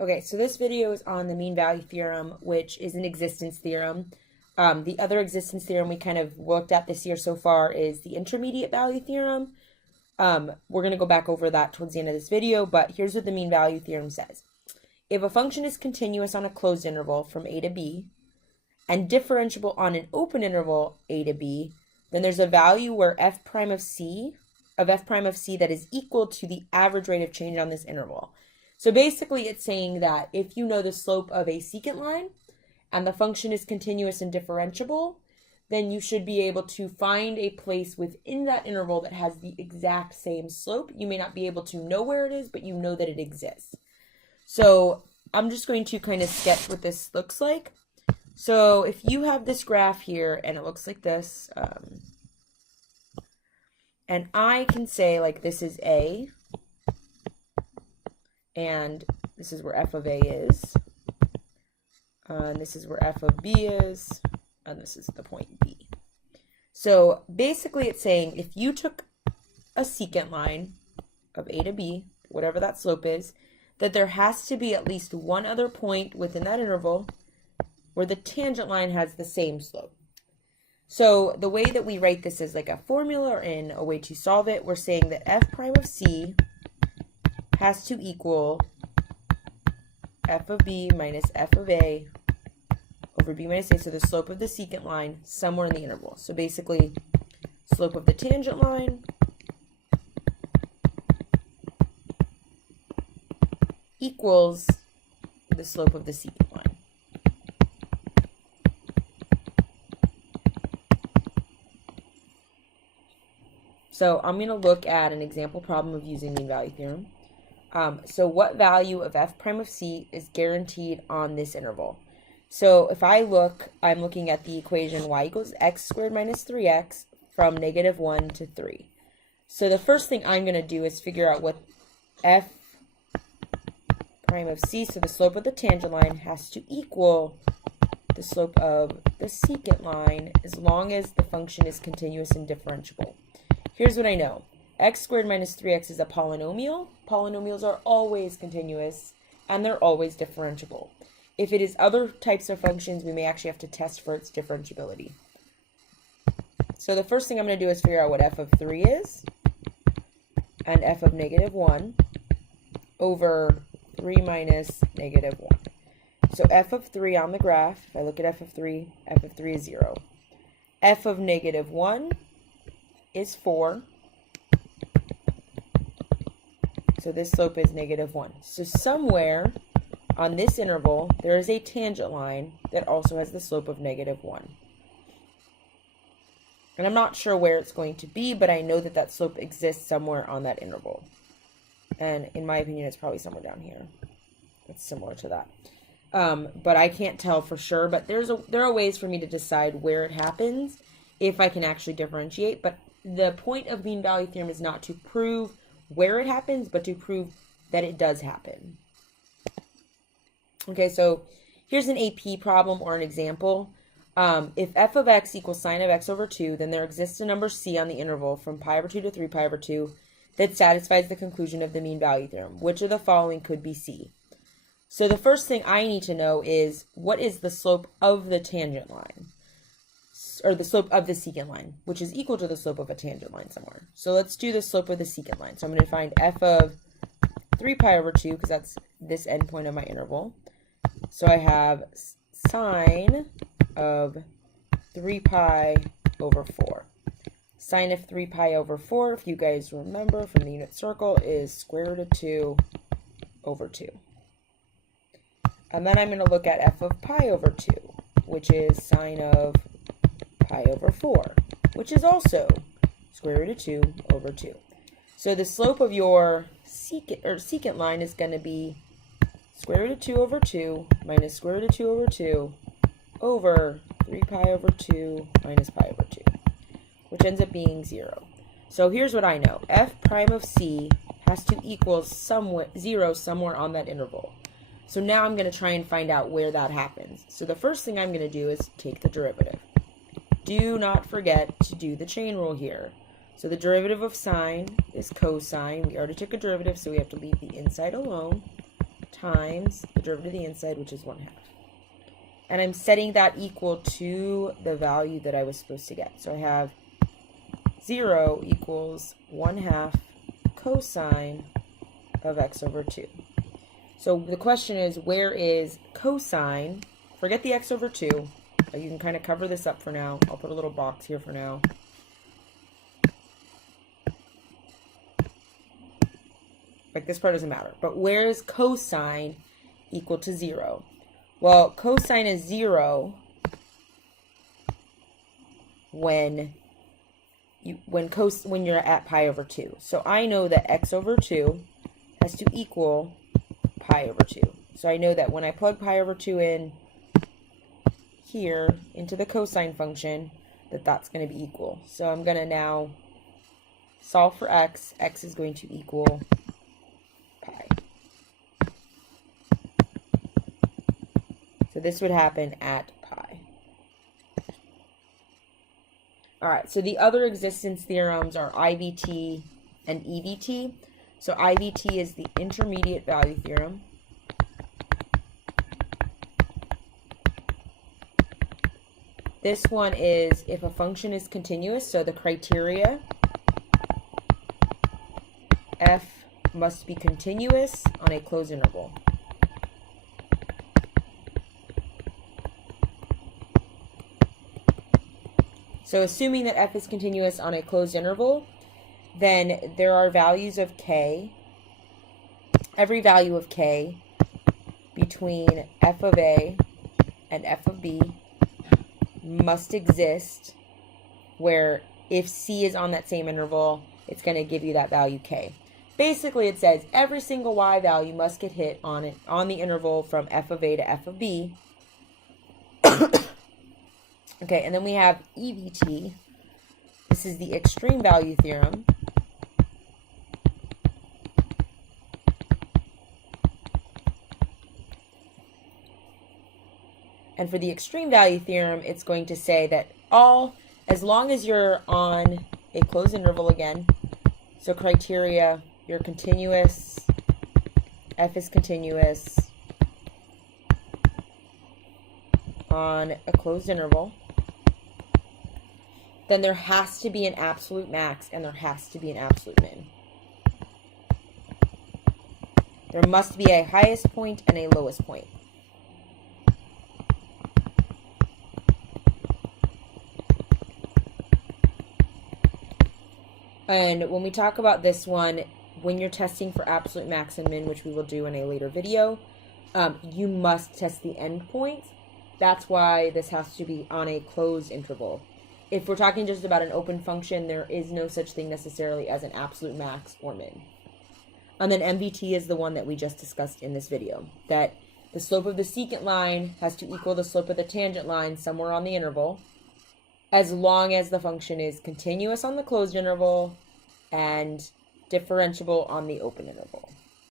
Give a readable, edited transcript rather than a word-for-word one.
Okay, so this video is on the mean value theorem, which is an existence theorem. The other existence theorem we kind of looked at this year so far is the intermediate value theorem. We're going to go back over that towards the end of this video, but here's what the mean value theorem says. If a function is continuous on a closed interval from a to b and differentiable on an open interval a to b, then there's a value where f prime of c that is equal to the average rate of change on this interval. So basically it's saying that if you know the slope of a secant line and the function is continuous and differentiable, then you should be able to find a place within that interval that has the exact same slope. You may not be able to know where it is, but you know that it exists. So I'm just going to kind of sketch what this looks like. So if you have this graph here and it looks like this, and I can say like this is A, and this is where f of A is, and this is where f of B is, and this is the point B. So basically it's saying if you took a secant line of A to B, whatever that slope is, that there has to be at least one other point within that interval where the tangent line has the same slope. So the way that we write this is like a formula or in a way to solve it. We're saying that f prime of C has to equal f of B minus f of A over B minus A, so the slope of the secant line somewhere in the interval. So basically, slope of the tangent line equals the slope of the secant line. So I'm going to look at an example problem of using mean value theorem. So what value of f prime of C is guaranteed on this interval? So if I look, I'm looking at the equation y equals x squared minus 3x from -1 to 3. So the first thing I'm going to do is figure out what f prime of C, so the slope of the tangent line, has to equal the slope of the secant line as long as the function is continuous and differentiable. Here's what I know. X squared minus 3x is a polynomial. Polynomials are always continuous and they're always differentiable. If it is other types of functions, we may actually have to test for its differentiability. So the first thing I'm going to do is figure out what f of 3 is and f of -1 over 3 minus -1. So f of 3 on the graph, if I look at f of 3 is 0. F of -1 is 4. So this slope is -1. So somewhere on this interval, there is a tangent line that also has the slope of -1. And I'm not sure where it's going to be, but I know that that slope exists somewhere on that interval. And in my opinion, it's probably somewhere down here. It's similar to that. But I can't tell for sure. But there are ways for me to decide where it happens if I can actually differentiate. But the point of mean value theorem is not to prove where it happens, but to prove that it does happen. Okay, so here's an AP problem or an example. If f of x equals sine of x over 2, then there exists a number c on the interval from pi over 2 to 3 pi over 2 that satisfies the conclusion of the mean value theorem. Which of the following could be c? So the first thing I need to know is what is the slope of the tangent line? Or the slope of the secant line, which is equal to the slope of a tangent line somewhere. So let's do the slope of the secant line. So I'm going to find f of 3 pi over 2, because that's this endpoint of my interval. So I have sine of 3 pi over 4. Sine of 3 pi over 4, if you guys remember from the unit circle, is square root of 2 over 2. And then I'm going to look at f of pi over 2, which is sine of pi over 4, which is also square root of 2 over 2. So the slope of your secant line is going to be square root of 2 over 2 minus square root of 2 over 2 over 3 pi over 2 minus pi over 2, which ends up being 0. So here's what I know. F prime of C has to equal 0 somewhere on that interval. So now I'm going to try and find out where that happens. So the first thing I'm going to do is take the derivative. Do not forget to do the chain rule here. So the derivative of sine is cosine. We already took a derivative, so we have to leave the inside alone. times the derivative of the inside, which is 1/2. And I'm setting that equal to the value that I was supposed to get. So I have 0 equals 1/2 cosine of x over 2. So the question is, where is cosine? Forget the x over 2. You can kind of cover this up for now. I'll put a little box here for now. Like, this part doesn't matter. But where is cosine equal to 0? Well, cosine is 0 when you're at pi over 2. So I know that x over 2 has to equal pi over 2. So I know that when I plug pi over 2 in here into the cosine function, that's going to be equal. So I'm going to now solve for x. X is going to equal pi. So this would happen at pi. All right, so the other existence theorems are IVT and EVT. So IVT is the intermediate value theorem. This one is if a function is continuous, so the criteria f must be continuous on a closed interval. So assuming that f is continuous on a closed interval, then there are values of k, every value of k between f of a and f of b must exist, where if c is on that same interval, it's going to give you that value k. Basically, it says every single y value must get hit on the interval from f of a to f of b. Okay, and then we have EVT. This is the extreme value theorem. And for the extreme value theorem, it's going to say that as long as you're on a closed interval again, so criteria, you're continuous, f is continuous on a closed interval, then there has to be an absolute max and there has to be an absolute min. There must be a highest point and a lowest point. And when we talk about this one, when you're testing for absolute max and min, which we will do in a later video, you must test the endpoints. That's why this has to be on a closed interval. If we're talking just about an open function, there is no such thing necessarily as an absolute max or min. And then MVT is the one that we just discussed in this video, that the slope of the secant line has to equal the slope of the tangent line somewhere on the interval, as long as the function is continuous on the closed interval and differentiable on the open interval.